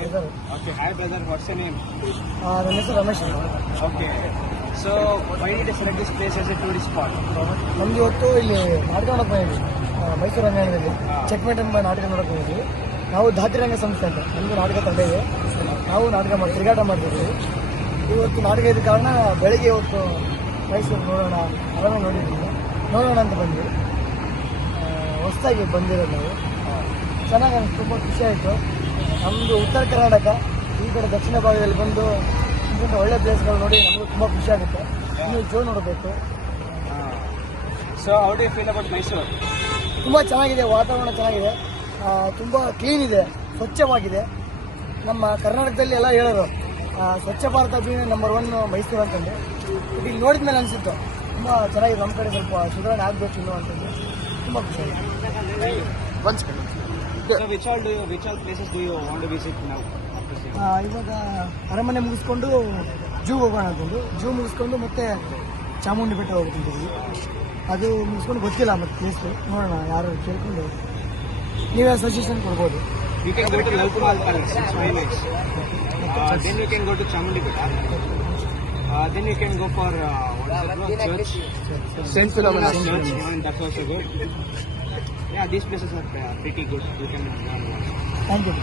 brother. Okay, hi brother, what's your name? ನನ್ನ ಹೆಸರು ರಮೇಶ್ ಅಂತ. Okay, so why did you select this place as a tourist spot? ನಮ್ದು ಇವತ್ತು ಇಲ್ಲಿ ನಾಟಕ ನೋಡಕ್ಕೆ ಬಂದಿದ್ವಿ. ಮೈಸೂರು ರಂಗಾಯಣದಲ್ಲಿ ಚೆಕ್ಮೇಟ್ ಎಂಬ ನಾಟಕ ನೋಡಕ್ಕೆ ಬಂದಿದ್ವಿ. ನಾವು ಧಾತ್ರಿರಂಗ ಸಂಸ್ಥೆ ಅಂತ ನಮ್ಮದು ನಾಟಕ ತಂಡ ಇದೆ. ನಾವು ನಾಟಕ ತಿರುಗಾಟ ಮಾಡ್ತಿದ್ವಿ. ಇವತ್ತು ನಾಟಕ ಇದ್ದ ಕಾರಣ ಬೆಳಿಗ್ಗೆ ಇವತ್ತು ಮೈಸೂರು ನೋಡೋಣ ಅರಮನೆ ನೋಡೋಣ ಅಂತ ಬಂದ್ವಿ. ಹೊಸದಾಗಿ ಬಂದಿರೋದು ನಾವು. ಚೆನ್ನಾಗಿ ನನಗೆ ತುಂಬ ಖುಷಿ ಆಯಿತು. ನಮ್ಮದು ಉತ್ತರ ಕರ್ನಾಟಕ ಈ ಕಡೆ ದಕ್ಷಿಣ ಭಾಗದಲ್ಲಿ ಬಂದು ಇದರಿಂದ ಒಳ್ಳೆ ಪ್ಲೇಸ್ಗಳು ನೋಡಿ ನಮಗೂ ತುಂಬ ಖುಷಿ ಆಗುತ್ತೆ. ಇನ್ನು ಜೋ ನೋಡಬೇಕು. So how do you feel about Mysore? ತುಂಬ ಚೆನ್ನಾಗಿದೆ, ವಾತಾವರಣ ಚೆನ್ನಾಗಿದೆ, ತುಂಬ ಕ್ಲೀನ್ ಇದೆ, ಸ್ವಚ್ಛವಾಗಿದೆ. ನಮ್ಮ ಕರ್ನಾಟಕದಲ್ಲಿ ಎಲ್ಲ ಹೇಳೋರು ಸ್ವಚ್ಛ ಭಾರತ ಅಭಿಯಾನ ನಂಬರ್ 1 ಮೈಸೂರು ಅಂತಂದು. ಇಲ್ಲಿ ನೋಡಿದ ಮೇಲೆ ಅನಿಸುತ್ತೆ ತುಂಬ ಚೆನ್ನಾಗಿದೆ. ನಮ್ಮ ಕಡೆ ಸ್ವಲ್ಪ ಸುಧಾರಣೆ ಆಗಬೇಕು ಇನ್ನು ಅಂತಂದು ತುಂಬ ಖುಷಿಯಾಗಿದೆ. So which all places do you want to visit now? ಇವಾಗ ಅರಮನೆ ಮುಗಿಸ್ಕೊಂಡು ಜೂ ಹೋಗೋಣ ಅಂತಂದು. ಜೂ ಮುಗಿಸ್ಕೊಂಡು ಮತ್ತೆ ಚಾಮುಂಡಿ ಬೆಟ್ಟ ಹೋಗ್ತಿದ್ದೀವಿ. ಅದು ಮುಗಿಸ್ಕೊಂಡು ಗೊತ್ತಿಲ್ಲ ಮತ್ತೆ ಪ್ಲೇಸ್ ನೋಡೋಣ, ಯಾರು ಕೇಳ್ಕೊಂಡು ನೀವೇ ಸಜೆಷನ್ ಕೊಡ್ಬೋದು. You can go to Lalkumal Palace, it's very nice. Then you can go to Chamundi Betta. Then you can go for church. Saint Philomena Church, and that's also good. Yeah, these places are pretty good. You can Thank you.